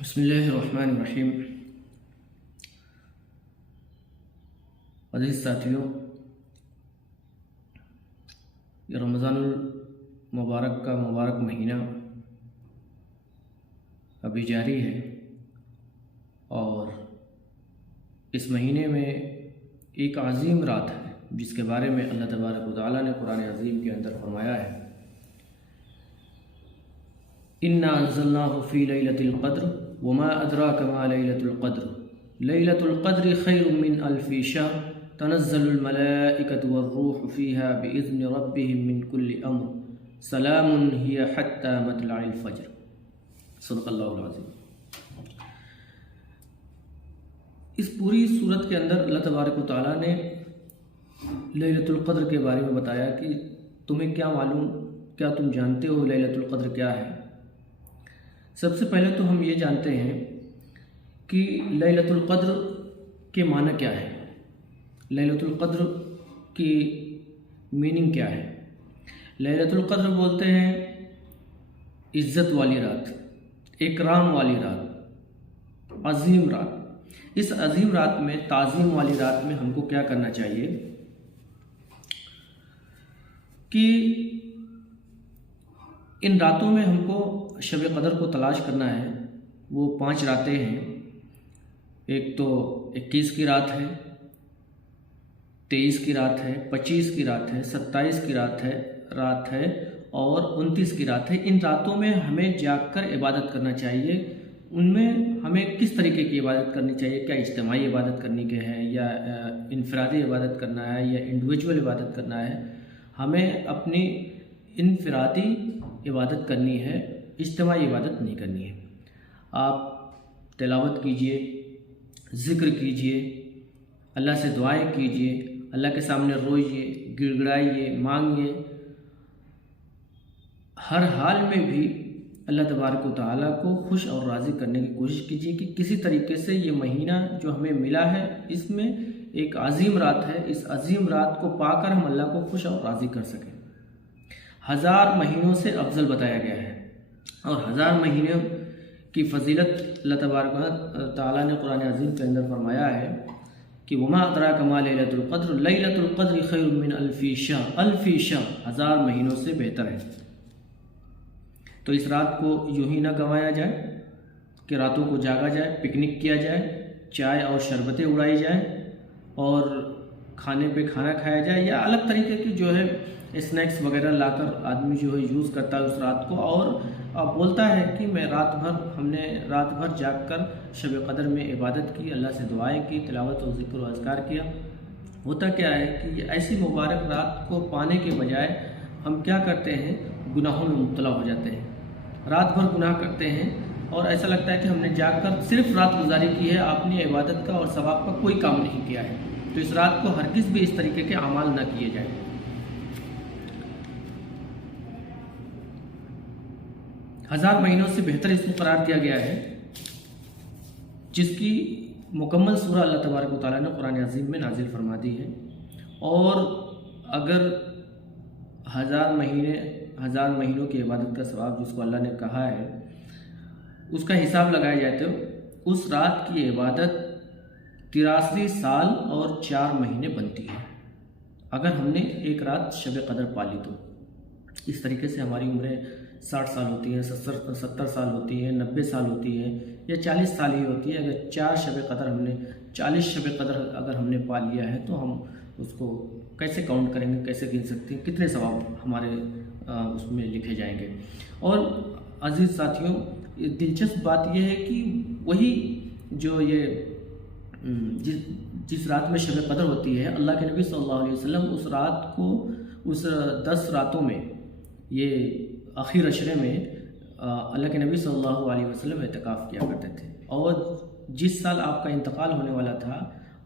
بسم اللہ الرحمن الرحیم۔ عزیز ساتھیوں، یہ رمضان المبارک کا مبارک مہینہ ابھی جاری ہے، اور اس مہینے میں ایک عظیم رات ہے جس کے بارے میں اللہ تبارک و تعالیٰ نے قرآن عظیم کے اندر فرمایا ہے، اِنَّا أَنزَلْنَاهُ فِي لَيْلَةِ الْقَدْرِ وَمَا أَدْرَاكَ مَا لَيْلَةُ الْقَدْرِ لَيْلَةُ الْقَدْرِ خَيْرٌ مِّنْ أَلْفِ شَهْرٍ تَنَزَّلُ الْمَلَائِكَةُ وَالرُّوحُ فِيهَا بِإِذْنِ رَبِّهِم مِّن كُلِّ أَمْرٍ سَلَامٌ هِيَ حَتَّى مَطْلَعِ الْفَجْرِ۔ صدق اللہ العظیم۔ اس پوری صورت کے اندر اللہ تبارک و تعالیٰ نے لیلۃ القدر کے بارے میں بتایا کہ تمہیں کیا معلوم، کیا تم جانتے ہو لیلۃ القدر کیا ہے؟ سب سے پہلے تو ہم یہ جانتے ہیں کہ لیلۃ القدر کے معنی کیا ہے، لیلۃ القدر کی میننگ کیا ہے۔ لیلۃ القدر بولتے ہیں عزت والی رات، اکرام والی رات، عظیم رات۔ اس عظیم رات میں، تعظیم والی رات میں ہم کو کیا کرنا چاہیے کہ ان راتوں میں ہم کو شب قدر کو تلاش کرنا ہے۔ وہ 5 راتیں ہیں، ایک تو 21 کی رات ہے، 23 کی رات ہے، 25 کی رات ہے، 27 کی رات ہے اور 29 کی رات ہے۔ ان راتوں میں ہمیں جاگ کر عبادت کرنا چاہیے۔ ان میں ہمیں کس طریقے کی عبادت کرنی چاہیے؟ کیا اجتماعی عبادت کرنی کے ہے، یا انفرادی عبادت کرنا ہے، یا انڈیویجول عبادت کرنا ہے؟ ہمیں اپنی انفرادی عبادت کرنی ہے، اجتماعی عبادت نہیں کرنی ہے۔ آپ تلاوت کیجئے، ذکر کیجئے، اللہ سے دعائیں کیجئے، اللہ کے سامنے روئیے، گڑ گڑائیے، مانگیے۔ ہر حال میں بھی اللہ تبارک و تعالیٰ کو خوش اور راضی کرنے کی کوشش کیجیے کہ کسی طریقے سے یہ مہینہ جو ہمیں ملا ہے، اس میں ایک عظیم رات ہے، اس عظیم رات کو پا کر ہم اللہ کو خوش اور راضی کر سکیں۔ 1000 مہینوں سے افضل بتایا گیا ہے، اور 1000 مہینوں کی فضیلت اللہ تبارک و تعالیٰ نے قرآن عظیم کے اندر فرمایا ہے کہ وما ادراک ما لیلۃ القدر لیلۃ القدر خیر من الف شہر، الف شہر 1000 مہینوں سے بہتر ہے۔ تو اس رات کو یوں ہی نہ گنوایا جائے کہ راتوں کو جاگا جائے، پکنک کیا جائے، چائے اور شربتیں اڑائی جائیں، اور کھانے پہ کھانا کھایا جائے، یا الگ طریقے کی جو ہے اسنیکس وغیرہ لا کر آدمی جو ہے یوز کرتا ہے اس رات کو، اور بولتا ہے کہ ہم نے رات بھر جاگ کر شب قدر میں عبادت کی، اللہ سے دعائیں کی، تلاوت و ذکر و اذکار کیا۔ ہوتا کیا ہے کہ یہ ایسی مبارک رات کو پانے کے بجائے ہم کیا کرتے ہیں؟ گناہوں میں مبتلا ہو جاتے ہیں، رات بھر گناہ کرتے ہیں، اور ایسا لگتا ہے کہ ہم نے جاگ کر صرف رات گزاری کی ہے، اپنی عبادت کا اور ثواب کا کوئی کام نہیں کیا ہے۔ تو اس رات کو ہرگز بھی اس طریقے کے اعمال نہ کیے جائیں۔ 1000 مہینوں سے بہتر اس کو قرار دیا گیا ہے، جس کی مکمل سورہ اللہ تبارک و تعالیٰ نے قرآن عظیم میں نازل فرما دی ہے۔ اور اگر 1000 مہینوں کی عبادت کا ثواب جس کو اللہ نے کہا ہے، اس کا حساب لگایا جائے تو اس رات کی عبادت 83 سال اور 4 مہینے بنتی ہے، اگر ہم نے ایک رات شب قدر پالی تو۔ اس طریقے سے ہماری عمریں 60 سال ہوتی ہیں، 70 سال ہوتی ہیں، 90 سال ہوتی ہے، یا 40 سال ہی ہوتی ہے۔ اگر 40 شب قدر اگر ہم نے پا لیا ہے تو ہم اس کو کیسے کاؤنٹ کریں گے، کیسے گن سکتے ہیں، کتنے ثواب ہمارے اس میں لکھے جائیں گے۔ اور عزیز ساتھیوں، دلچسپ بات یہ ہے کہ وہی جو جس رات میں شب قدر ہوتی ہے، اللہ کے نبی صلی اللہ علیہ وسلم اس رات کو، اس 10 راتوں میں، یہ آخر عشرے میں اللہ کے نبی صلی اللہ علیہ وسلم اعتکاف کیا کرتے تھے۔ اور جس سال آپ کا انتقال ہونے والا تھا،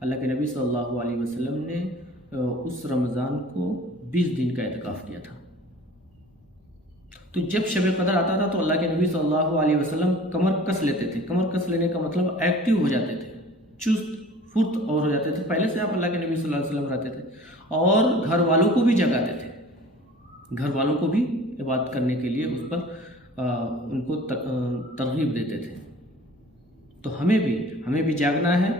اللہ کے نبی صلی اللہ علیہ وسلم نے اس رمضان کو 20 دن کا اعتکاف کیا تھا۔ تو جب شب قدر آتا تھا تو اللہ کے نبی صلی اللہ علیہ وسلم کمر کس لیتے تھے۔ کمر کس لینے کا مطلب ایکٹیو ہو جاتے تھے، چست پھرت اور ہو جاتے تھے۔ پہلے سے آپ اللہ کے نبی صلی اللہ علیہ وسلم رہتے تھے، اور گھر والوں کو بھی جگاتے تھے، گھر والوں کو بھی عبادت کرنے کے لیے اس پر ان کو ترغیب دیتے تھے۔ تو ہمیں بھی جاگنا ہے،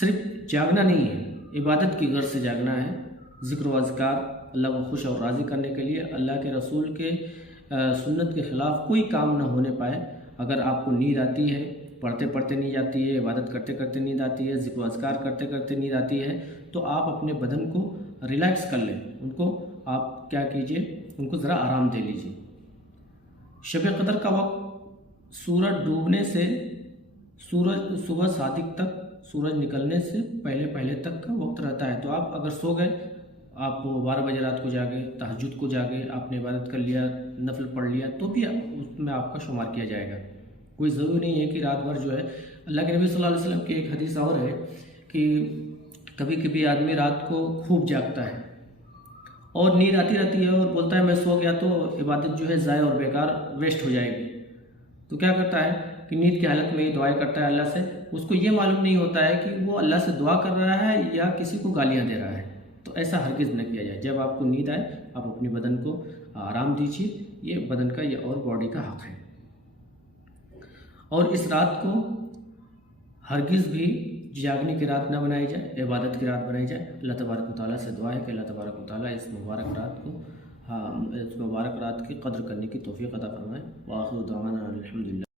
صرف جاگنا نہیں ہے، عبادت کی غرض سے جاگنا ہے، ذکر و اذکار، اللہ کو خوش اور راضی کرنے کے لیے، اللہ کے رسول کے سنت کے خلاف کوئی کام نہ ہونے پائے۔ اگر آپ کو نیند آتی ہے، پڑھتے پڑھتے نیند آتی ہے، عبادت کرتے کرتے نیند آتی ہے، ذکر و اذکار کرتے کرتے نیند آتی ہے، تو آپ اپنے بدن کو ریلیکس کر لیں، ان کو آپ کیا کیجئے، ان کو ذرا آرام دے لیجئے۔ شب قدر کا وقت سورج ڈوبنے سے صبح صادق تک، سورج نکلنے سے پہلے تک کا وقت رہتا ہے۔ تو آپ اگر سو گئے، آپ 12 بجے رات کو جاگے، تہجد کو جاگے، آپ نے عبادت کر لیا، نفل پڑھ لیا، تو بھی اس میں آپ کا شمار کیا جائے گا۔ کوئی ضروری نہیں ہے کہ رات بھر جو ہے، اللہ کے نبی صلی اللہ علیہ وسلم کی ایک حدیث اور ہے کہ کبھی کبھی آدمی رات کو خوب جاگتا ہے اور نیند آتی رہتی ہے اور بولتا ہے میں سو گیا تو عبادت جو ہے ضائع اور بیکار ویسٹ ہو جائے گی، تو کیا کرتا ہے کہ نیند کی حالت میں ہی دعائیں کرتا ہے اللہ سے، اس کو یہ معلوم نہیں ہوتا ہے کہ وہ اللہ سے دعا کر رہا ہے یا کسی کو گالیاں دے رہا ہے۔ تو ایسا ہرگز نہ کیا جائے۔ جب آپ کو نیند آئے، آپ اپنے بدن کو آرام دیجیے، یہ بدن کا یہ اور باڈی کا حق ہے۔ اور اس رات کو ہرگز بھی جاگنے کی رات نہ بنائی جائے، عبادت کی رات بنائی جائے۔ اللہ تبارک و تعالیٰ سے دعا ہے کہ اللہ تبارک و تعالیٰ اس مبارک رات کی قدر کرنے کی توفیق عطا فرمائے۔ وآخر دعوانا الحمدللہ۔